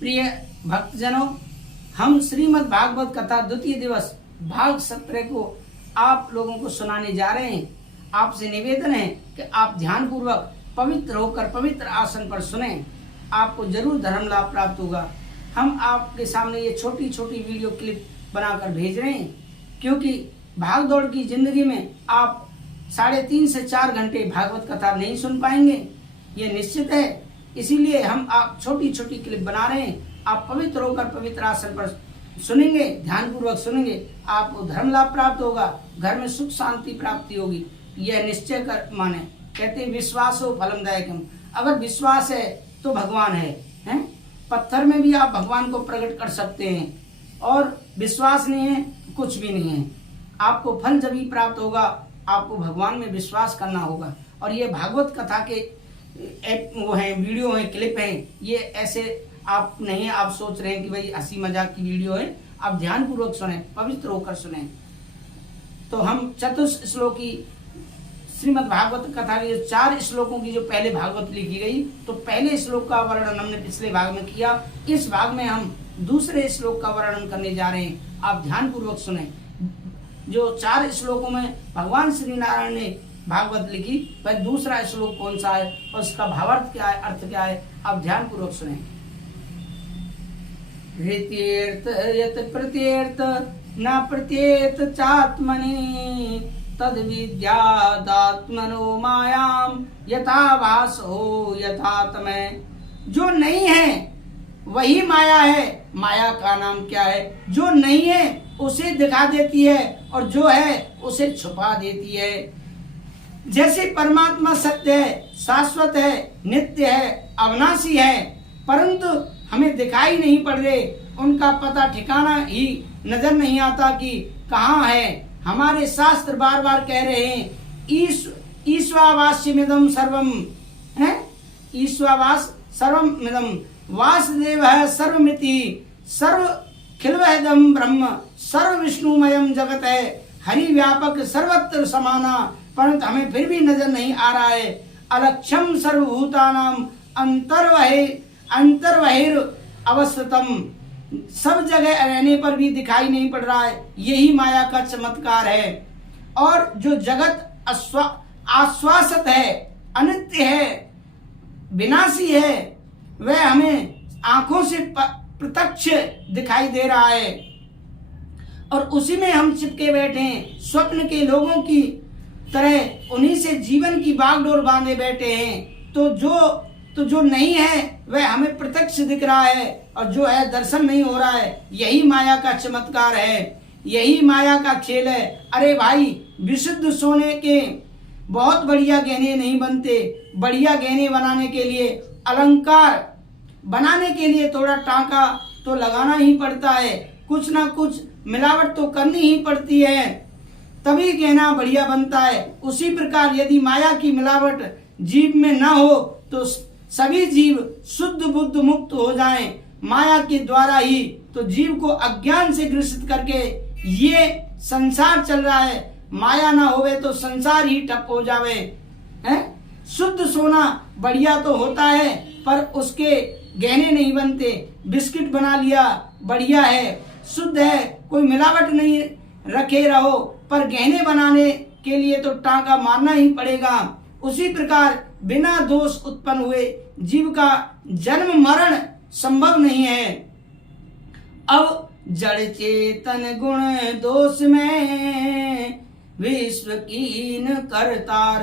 प्रिय भक्तजनों, हम श्रीमद् भागवत कथा द्वितीय दिवस भाग 17 को आप लोगों को सुनाने जा रहे हैं। आपसे निवेदन है कि आप ध्यान पूर्वक पवित्र होकर पवित्र आसन पर सुने, आपको जरूर धर्म लाभ प्राप्त होगा। हम आपके सामने ये छोटी छोटी वीडियो क्लिप बनाकर भेज रहे हैं, क्योंकि भाग दौड़ की जिंदगी में आप 3.5 से 4 घंटे भागवत कथा नहीं सुन पाएंगे, ये निश्चित है। इसीलिए हम आप छोटी छोटी क्लिप बना रहे हैं। आप पवित्र होकर पवित्र आसन पर सुनेंगे, ध्यान पूर्वक सुनेंगे, आपको धर्म लाभ प्राप्त होगा, घर में सुख शांति प्राप्ति होगी, यह निश्चय कर माने। कहते हैं विश्वासो फलमदायकम। अगर विश्वास है तो भगवान है, हैं? पत्थर में भी आप भगवान को प्रकट कर सकते हैं, और विश्वास नहीं है कुछ भी नहीं है। आपको फल जब ही प्राप्त होगा, आपको भगवान में विश्वास करना होगा। और ये भागवत कथा के वो हैं, वीडियो हैं, क्लिप हैं, ये ऐसे आप नहीं आप सोच रहे हैं कि भाई हंसी मजाक की वीडियो है। आप ध्यान पूर्वक सुने, पवित्र होकर सुने। तो हम चतुर्थ श्लोकी श्रीमद् भागवत कथा के 4 श्लोकों की जो पहले भागवत लिखी गई, तो पहले श्लोक का वर्णन हमने पिछले भाग में किया। इस भाग में हम दूसरे श्लोक का वर्णन करने जा रहे हैं। आप ध्यान पूर्वक सुने। जो 4 श्लोकों में भगवान श्री नारायण ने भागवत लिखी, वह दूसरा श्लोक कौन सा है और उसका भावार्थ क्या है, अर्थ क्या है, आप ध्यान पूर्वक सुने। ऋतीर्थ यत प्रत्यर्थ न प्रत्येत चात्मनि तद विद्यादात्मनो मायाम यथा भासो यथा तमः। जो नहीं है वही माया है। माया का नाम क्या है? जो नहीं है उसे दिखा देती है, और जो है उसे छुपा देती है। जैसे परमात्मा सत्य है, शाश्वत है, नित्य है, अविनाशी है, परंतु हमें दिखाई नहीं पड़ रहे, उनका पता ठिकाना ही नजर नहीं आता कि कहाँ है। हमारे शास्त्र बार बार कह रहे हैं ईश्वावास्यमिदं सर्वम, है ईश्वावास सर्वमिदं वासुदेवः सर्वमिति सर्वखिलवहदं ब्रह्म सर्व विष्णुमयम जगत है, हरि व्यापक सर्वत्र समाना, परंतु हमें फिर भी नजर नहीं आ रहा है। अलक्ष्यम सर्वभूतानाम अंतर्वहिर अवस्थितम। सब जगह रहने पर भी दिखाई नहीं पड़ रहा है, यही माया का चमत्कार है। और जो जगत आश्वासत है, अनित्य है, विनाशी है, वह हमें आंखों से प्रत्यक्ष दिखाई दे रहा है, और उसी में हम चिपके बैठे हैं, स्वप्न के लोगों की तरह उन्हीं से जीवन की बागडोर बांधे बैठे हैं। तो जो नहीं है वह हमें प्रत्यक्ष दिख रहा है, और जो है दर्शन नहीं हो रहा है। यही माया का चमत्कार है, यही माया का खेल है। अरे भाई, विशुद्ध सोने के बहुत बढ़िया गहने नहीं बनते। बढ़िया गहने बनाने के लिए, अलंकार बनाने के लिए थोड़ा टाका तो लगाना ही पड़ता है, कुछ ना कुछ मिलावट तो करनी ही पड़ती है, तभी गहना बढ़िया बनता है। उसी प्रकार यदि माया की मिलावट जीव में न हो तो सभी जीव शुद्ध बुद्ध मुक्त हो जाएं माया के द्वारा ही, तो जीव को अज्ञान से ग्रसित करके ये संसार चल रहा है। माया ना होवे तो संसार ही ठप हो जावे, हैं? शुद्ध सोना बढ़िया तो होता है, पर उसके गहने नहीं बनते। बिस्किट बना लिया, बढ़िया है, शुद्ध है, कोई मिलावट नहीं रखे रहो, पर गहने बनाने के लिए तो टाका मारना ही पड़ेगा। उसी प्रकार बिना दोष उत्पन्न हुए जीव का जन्म मरण संभव नहीं है। अब जड़ चेतन गुण दोष में विश्व कीन करतार।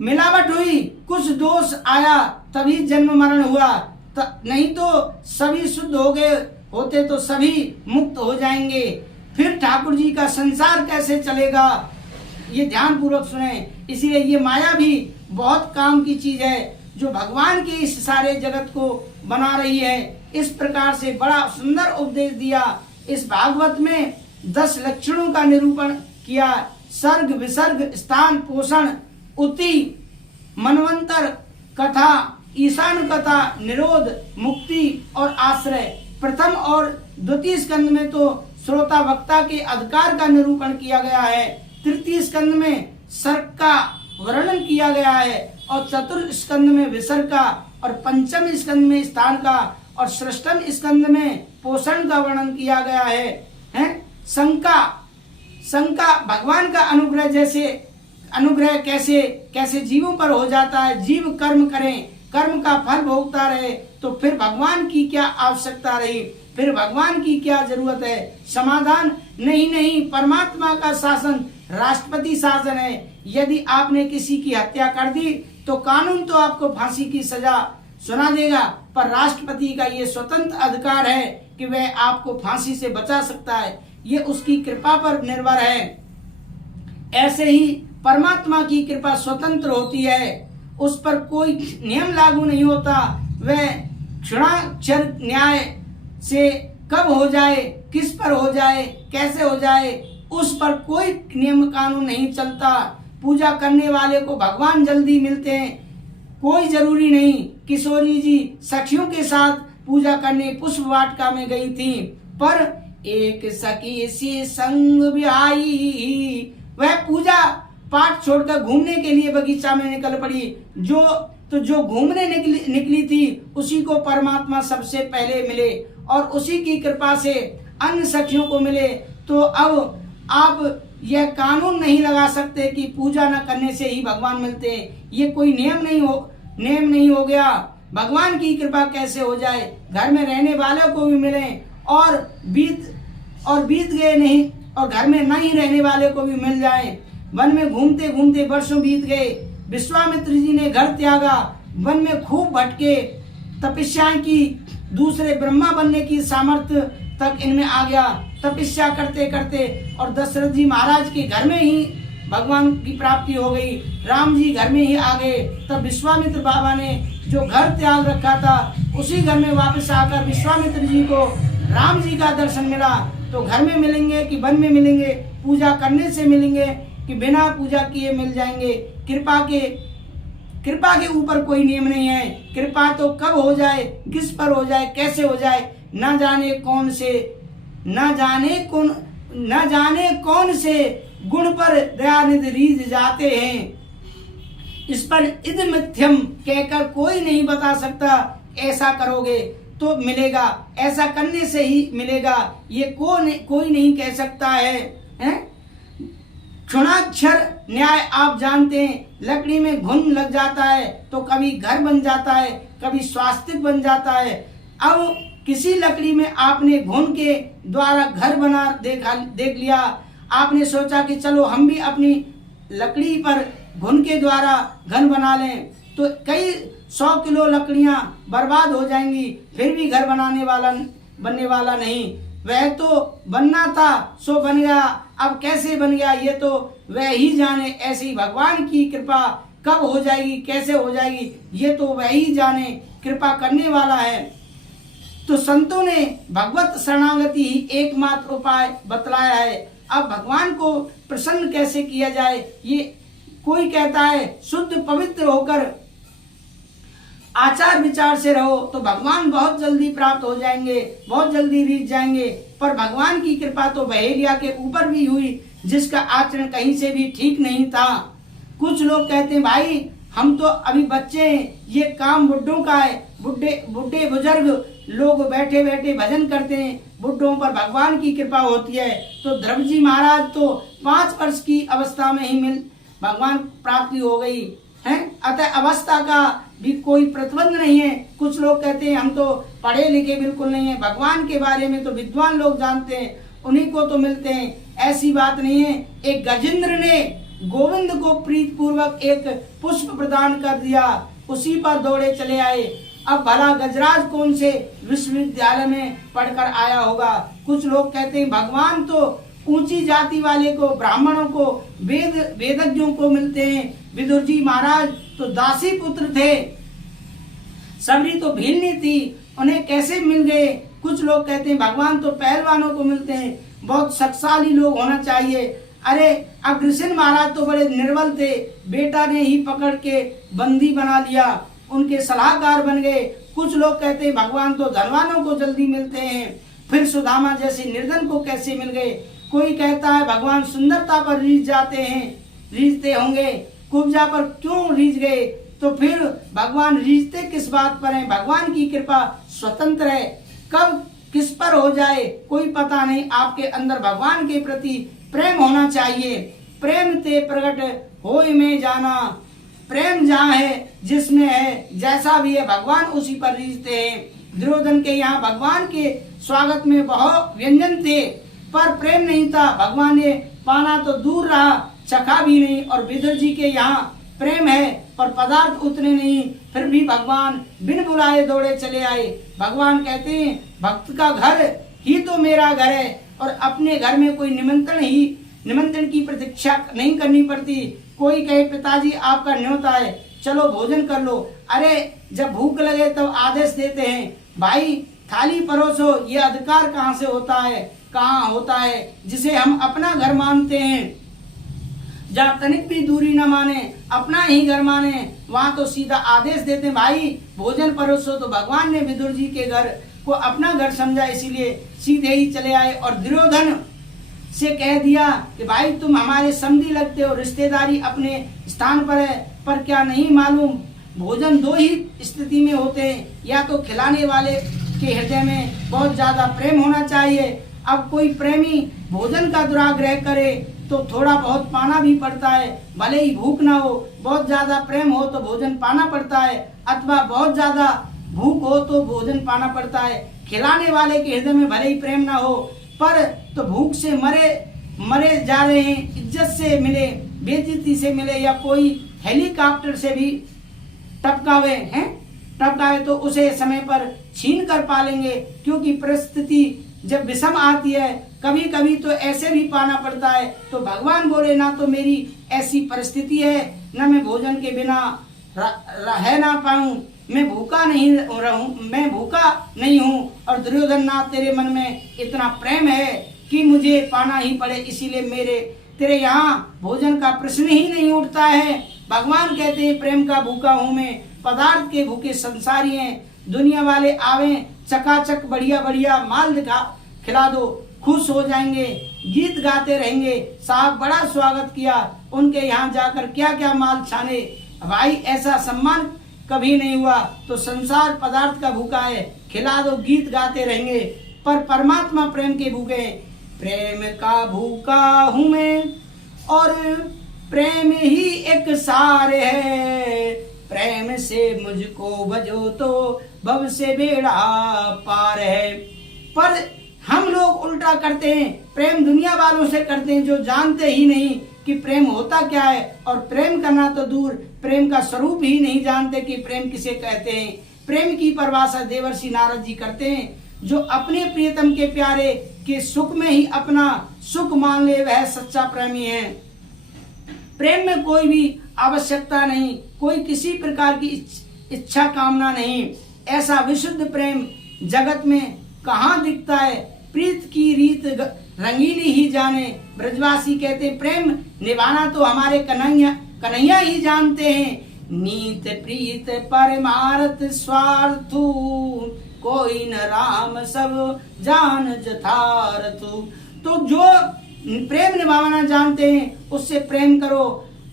मिलावट हुई, कुछ दोष आया, तभी जन्म मरण हुआ, नहीं तो सभी शुद्ध हो गए होते तो सभी मुक्त हो जाएंगे। फिर ठाकुर जी का संसार कैसे चलेगा, ये ध्यान पूर्वक सुने। इसीलिए ये माया भी बहुत काम की चीज है, जो भगवान की इस सारे जगत को बना रही है। इस प्रकार से बड़ा सुंदर उपदेश दिया। इस भागवत में 10 लक्षणों का निरूपण किया। सर्ग, विसर्ग, स्थान, पोषण, उति, मनवंतर कथा, ईशान कथा, निरोध, मुक्ति और आश्रय। प्रथम और द्वितीय स्कंद में तो श्रोता वक्ता के अधिकार का निरूपण किया गया है। तृतीय स्कंद में सर्ग का वर्णन किया गया है, और चतुर्थ स्कंद में विसर्ग का, और पंचम स्कंद में स्थान का, और सृष्टम स्कंद में पोषण का वर्णन किया गया है। शंका भगवान का अनुग्रह कैसे कैसे जीवों पर हो जाता है। जीव कर्म करें, कर्म का फल भोगता रहे, तो फिर भगवान की क्या आवश्यकता रही, फिर भगवान की क्या जरूरत है। समाधान नहीं, परमात्मा का शासन राष्ट्रपति शासन है। यदि आपने किसी की हत्या कर दी तो कानून तो आपको फांसी की सजा सुना देगा, पर राष्ट्रपति का ये स्वतंत्र अधिकार है कि वह आपको फांसी से बचा सकता है। ये उसकी कृपा पर निर्भर है। ऐसे ही परमात्मा की कृपा स्वतंत्र होती है, उस पर कोई नियम लागू नहीं होता। वह क्षणाक्षर न्याय से कब हो जाए, किस पर हो जाए, कैसे हो जाए, उस पर कोई नियम कानून नहीं चलता। पूजा करने वाले को भगवान जल्दी मिलते हैं, कोई जरूरी नहीं। किशोरी जी सखियों के साथ पूजा करने पुष्प वाटिका में गई थी, पर एक सखी से संग विहाई, वह पूजा पाठ छोड़कर घूमने के लिए बगीचा में निकल पड़ी। जो घूमने निकली थी उसी को परमात्मा सबसे पहले मिले और उसी की कृपा से अन्य सखियों को मिले। तो अब आप यह कानून नहीं लगा सकते कि पूजा न करने से ही भगवान मिलते हैं। ये कोई नियम नहीं हो गया। भगवान की कृपा कैसे हो जाए, घर में रहने वालों को भी मिले और बीत गए नहीं, और घर में नहीं रहने वाले को भी मिल जाए। वन में घूमते घूमते वर्षों बीत गए। विश्वामित्र जी ने घर त्यागा, वन में खूब भटके, तपस्याएं की, दूसरे ब्रह्मा बनने की सामर्थ्य तक इनमें आ गया। तपस्या करते करते और दशरथ जी महाराज के घर में ही भगवान की प्राप्ति हो गई। राम जी घर में ही आ गए। तब विश्वामित्र बाबा ने जो घर त्याग रखा था उसी घर में वापस आकर विश्वामित्र जी को राम जी का दर्शन मिला। तो घर में मिलेंगे कि वन में मिलेंगे, पूजा करने से मिलेंगे कि बिना पूजा किए मिल जाएंगे। कृपा के ऊपर कोई नियम नहीं है। कृपा तो कब हो जाए, किस पर हो जाए, कैसे हो जाए, न जाने कौन से गुण पर दयानिधि रीझ जाते हैं। इस पर इद मिथ्यम कहकर कोई नहीं बता सकता। ऐसा करोगे तो मिलेगा, ऐसा करने से ही मिलेगा, ये कोई नहीं कह सकता है। क्षणाक्षर न्याय आप जानते हैं। लकड़ी में घुन लग जाता है तो कभी घर बन जाता है, कभी स्वास्तिक बन जाता है। अब किसी लकड़ी में आपने घुन के द्वारा घर बना देख लिया, आपने सोचा कि चलो हम भी अपनी लकड़ी पर घुन के द्वारा घर बना लें, तो कई 100 किलो लकड़ियां बर्बाद हो जाएंगी, फिर भी घर बनने वाला नहीं। वह तो बनना था सो बन गया, अब कैसे बन गया ये तो वह ही जाने। ऐसी भगवान की कृपा कब हो जाएगी, कैसे हो जाएगी, ये तो वह ही जाने, कृपा करने वाला है। तो संतों ने भगवत शरणागति ही एकमात्र उपाय बतलाया है। अब भगवान को प्रसन्न कैसे किया जाए, ये कोई कहता है शुद्ध पवित्र होकर आचार विचार से रहो तो भगवान बहुत जल्दी प्राप्त हो जाएंगे, बहुत जल्दी रीझ जाएंगे। पर भगवान की कृपा तो बहेलिया के ऊपर भी हुई जिसका आचरण कहीं से भी ठीक नहीं था। कुछ लोग कहते हैं भाई हम तो अभी बच्चे हैं, ये काम बुड्ढों का है। बुढ़े बुजुर्ग लोग बैठे बैठे भजन करते हैं, बुढ़ों पर भगवान की कृपा होती है। तो ध्रुव जी महाराज तो 5 वर्ष की अवस्था में ही भगवान प्राप्ति हो गई है। अतः अवस्था का भी कोई प्रतिबंध नहीं है। कुछ लोग कहते हैं हम तो पढ़े लिखे बिल्कुल नहीं है, भगवान के बारे में तो विद्वान लोग जानते हैं, उन्हीं को तो मिलते हैं। ऐसी बात नहीं है। एक गजेंद्र ने गोविंद को प्रीत पूर्वक एक पुष्प प्रदान कर दिया, उसी पर दौड़े चले आए। अब भला गजराज कौन से विश्वविद्यालय में पढ़कर आया होगा। कुछ लोग कहते हैं भगवान तो ऊंची जाति वाले को, ब्राह्मणों को, वेदज्ञों को मिलते हैं। विदुर जी महाराज तो दासी पुत्र थे, सबरी तो भीलनी थी, उन्हें कैसे मिल गए। कुछ लोग कहते हैं भगवान तो पहलवानों को मिलते हैं, बहुत शक्तिशाली लोग होना चाहिए। अरे अग्रसेन महाराज तो बड़े निर्बल थे, बेटा ने ही पकड़ के बंदी बना लिया, उनके सलाहकार बन गए। कुछ लोग कहते हैं भगवान तो धनवानों को जल्दी मिलते हैं, फिर सुदामा जैसे निर्धन को कैसे मिल गए। कोई कहता है भगवान सुंदरता पर रीझ जाते हैं, रीझते होंगे, कुब्जा पर क्यों रीझ गए। तो फिर भगवान रीझते किस बात पर हैं? भगवान की कृपा स्वतंत्र है, कब किस पर हो जाए कोई पता नहीं। आपके अंदर भगवान के प्रति प्रेम होना चाहिए। प्रेम ते प्रकट होय में जाना, प्रेम जहाँ है जिसमें है, जैसा भी है भगवान उसी पर रीझते हैं। दुर्योधन के यहाँ भगवान के स्वागत में बहुत व्यंजन थे, पर प्रेम नहीं था। भगवान ने पाना तो दूर रहा, चखा भी नहीं। और विदुर जी के यहाँ प्रेम है पर पदार्थ उतने नहीं, फिर भी भगवान बिन बुलाए दौड़े चले आए। भगवान कहते हैं भक्त का घर ही तो मेरा घर है, और अपने घर में कोई निमंत्रण की प्रतीक्षा नहीं करनी पड़ती। कोई कहे पिताजी आपका न्योता है, चलो भोजन कर लो। अरे जब भूख लगे तब आदेश देते हैं, भाई थाली परोसो। ये अधिकार कहाँ से होता है? कहाँ होता है? जिसे हम अपना घर मानते हैं, जहाँ तनिक भी दूरी न माने, अपना ही घर माने, वहाँ तो सीधा आदेश देते हैं, भाई भोजन परोसो। तो भगवान ने विदुर जी के घर को अपना घर समझा, इसीलिए सीधे ही चले आए और दुर्योधन से कह दिया कि भाई तुम हमारे समधी लगते हो, रिश्तेदारी अपने स्थान पर है, पर क्या नहीं मालूम भोजन दो ही स्थिति में होते हैं, या तो खिलाने वाले के हृदय में बहुत ज्यादा प्रेम होना चाहिए। अब कोई प्रेमी भोजन का दुराग्रह करे तो थोड़ा बहुत पाना भी पड़ता है, भले ही भूख ना हो। बहुत ज्यादा प्रेम हो तो भोजन पाना पड़ता है, अथवा बहुत ज्यादा भूख हो तो भोजन पाना पड़ता है। खिलाने वाले के हृदय में भले ही प्रेम ना हो, पर तो भूख से मरे जा रहे हैं, इज्जत से मिले, बेइज्जती से मिले, या कोई हेलीकॉप्टर से भी टपकावे तो उसे समय पर छीन कर पालेंगे। क्योंकि परिस्थिति जब विषम आती है, कभी कभी तो ऐसे भी पाना पड़ता है। तो भगवान बोले ना तो मेरी ऐसी परिस्थिति है, न मैं भोजन के बिना रह ना पाऊं, मैं भूखा नहीं हूँ। और दुर्योधन ना तेरे मन में इतना प्रेम है कि मुझे पाना ही पड़े, इसीलिए तेरे यहाँ भोजन का प्रश्न ही नहीं उठता है। भगवान कहते हैं प्रेम का भूखा हूँ मैं, पदार्थ के भूखे संसारी हैं। दुनिया वाले आवे चकाचक बढ़िया बढ़िया माल खिला दो, खुश हो जाएंगे, गीत गाते रहेंगे, साहब बड़ा स्वागत किया, उनके यहाँ जाकर क्या क्या माल छाने। भाई ऐसा सम्मान कभी नहीं हुआ। तो संसार पदार्थ का भूखा है, खिला दो, गीत गाते रहेंगे, पर परमात्मा प्रेम के भूखे हैं। प्रेम का भूखा हूँ मैं और प्रेम ही एक सार है, प्रेम से मुझको भजो तो भव से बेड़ा पार है। पर हम लोग उल्टा करते हैं, प्रेम दुनिया वालों से करते हैं जो जानते ही नहीं कि प्रेम होता क्या है, और प्रेम करना तो दूर, प्रेम का स्वरूप ही नहीं जानते कि प्रेम किसे कहते हैं। प्रेम की परिभाषा देवर्षि नारद जी करते हैं, जो अपने प्रियतम के प्यारे के सुख में ही अपना सुख मान ले वह सच्चा प्रेमी है। प्रेम में कोई भी आवश्यकता नहीं, कोई किसी प्रकार की इच्छा कामना नहीं। ऐसा विशुद्ध प्रेम जगत में कहाँ दिखता है। प्रीत की रीत रंगीली ही जाने, ब्रजवासी कहते प्रेम निभाना तो हमारे कन्हैया ही जानते हैं। नीत प्रीत परमार्थ स्वार्थु, कोई न राम सब जान जथार्थु। तो जो प्रेम निभाना जानते हैं उससे प्रेम करो,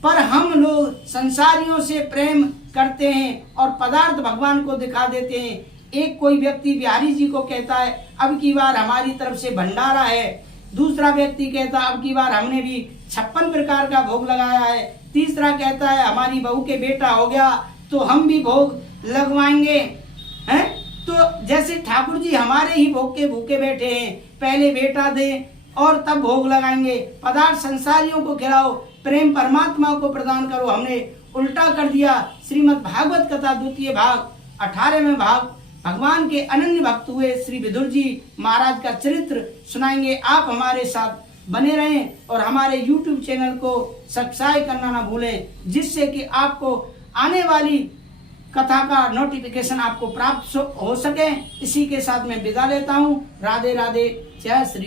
पर हम लोग संसारियों से प्रेम करते हैं और पदार्थ भगवान को दिखा देते हैं। एक कोई व्यक्ति बिहारी जी को कहता है अब की बार हमारी तरफ से भंडारा है, दूसरा व्यक्ति कहता है अब की बार हमने भी 56 प्रकार का भोग लगाया है, तीसरा कहता है हमारी बहू के बेटा हो गया तो हम भी भोग लगवाएंगे हैं। तो जैसे ठाकुर जी हमारे ही भोग के भूखे बैठे हैं, पहले बेटा दे और तब भोग लगाएंगे। पदार्थ संसारियों को खिलाओ, प्रेम परमात्मा को प्रदान करो। हमने उल्टा कर दिया। श्रीमद् भागवत कथा 2 भाग 18वें भाग भगवान के अनन्य भक्त हुए श्री विदुर जी महाराज का चरित्र सुनाएंगे। आप हमारे साथ बने रहें और हमारे YouTube चैनल को सब्सक्राइब करना ना भूलें, जिससे कि आपको आने वाली कथा का नोटिफिकेशन आपको प्राप्त हो सके। इसी के साथ मैं विदा लेता हूँ। राधे राधे, जय श्री